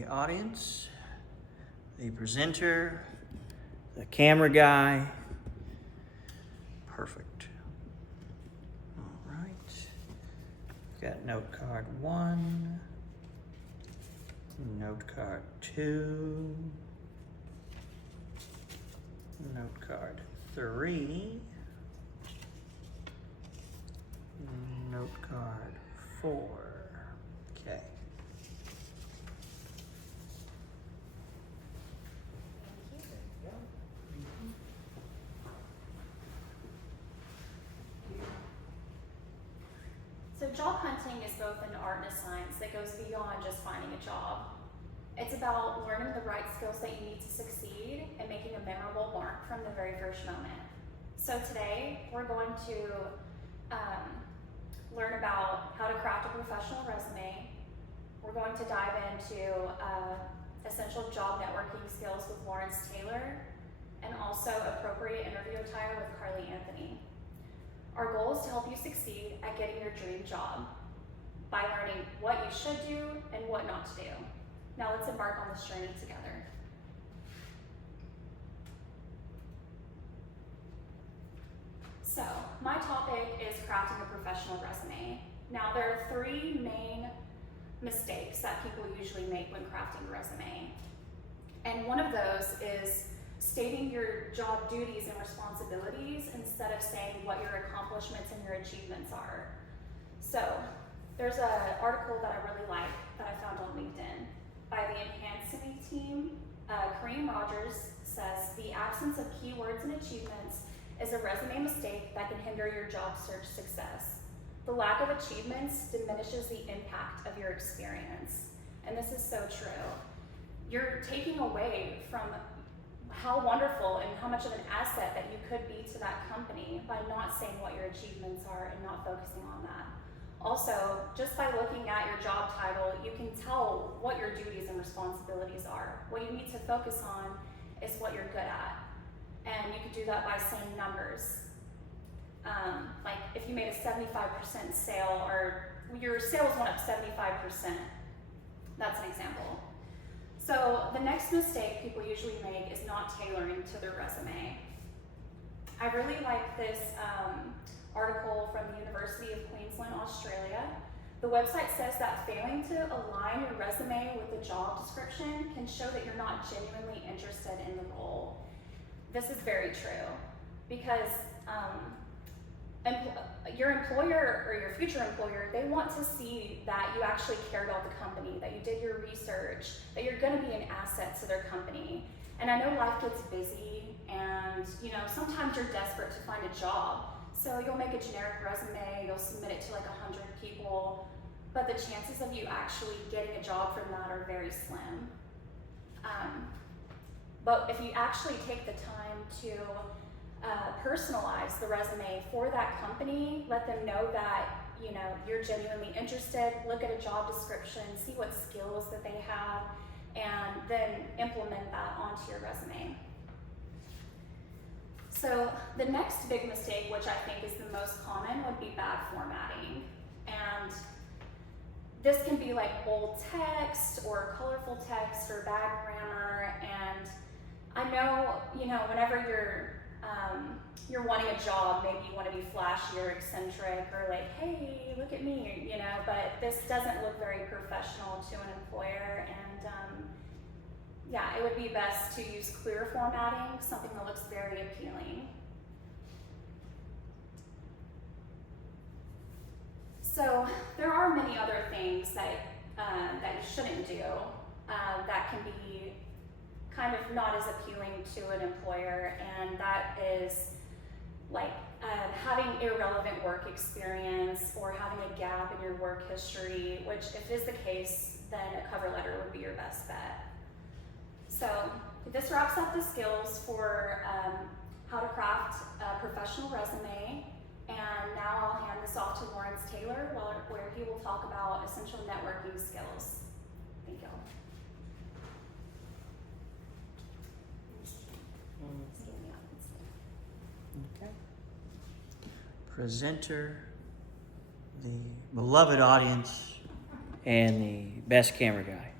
the audience, the presenter, the camera guy. Perfect. All right. Got note card 1, note card 2, note card 3, note card 4. Okay. So job hunting is both an art and a science that goes beyond just finding a job. It's about learning the right skills that you need to succeed and making a memorable mark from the very first moment. So today, we're going to learn about how to craft a professional resume. We're going to dive into essential job networking skills with Lawrence Taylor, and also appropriate interview attire with Carly Anthony. Our goal is to help you succeed at getting your dream job by learning what you should do and what not to do. Now let's embark on this journey together. So, my topic is crafting a professional resume. Now there are 3 main mistakes that people usually make when crafting a resume. And one of those is stating your job duties and responsibilities instead of saying what your accomplishments and your achievements are. So there's an article that I really like that I found on LinkedIn by the Enhancing team. Kareem Rogers says, the absence of keywords and achievements is a resume mistake that can hinder your job search success. The lack of achievements diminishes the impact of your experience. And this is so true. You're taking away from how wonderful and how much of an asset that you could be to that company by not saying what your achievements are and not focusing on that. Also, just by looking at your job title, you can tell what your duties and responsibilities are. What you need to focus on is what you're good at. And you could do that by saying numbers. Like if you made a 75% sale, or your sales went up 75%, that's an example. So the next mistake people usually make is not tailoring to their resume. I really like this article from the University of Queensland, Australia. The website says that failing to align your resume with the job description can show that you're not genuinely interested in the role. This is very true, because your employer or your future employer, they want to see that you actually care about the company, that you did your research, that you're going to be an asset to their company. And I know life gets busy, and sometimes you're desperate to find a job. So you'll make a generic resume, you'll submit it to like 100 people, but the chances of you actually getting a job from that are very slim. But if you actually take the time to personalize the resume for that company, let them know that you're genuinely interested, look at a job description, see what skills that they have, and then implement that onto your resume. So the next big mistake, which I think is the most common, would be bad formatting. And this can be like bold text or colorful text or bad grammar. And I know, whenever you're wanting a job, maybe you want to be flashy or eccentric or like, hey, look at me, but this doesn't look very professional to an employer. And yeah, it would be best to use clear formatting, something that looks very appealing. So there are many other things that you shouldn't do that can be kind of not as appealing to an employer, and that is like having irrelevant work experience or having a gap in your work history, which if is the case, then a cover letter would be your best bet. So this wraps up the skills for how to craft a professional resume, and now I'll hand this off to Lawrence Taylor, where he will talk about essential networking skills. Thank you. Okay. Presenter, the beloved audience, and the best camera guy.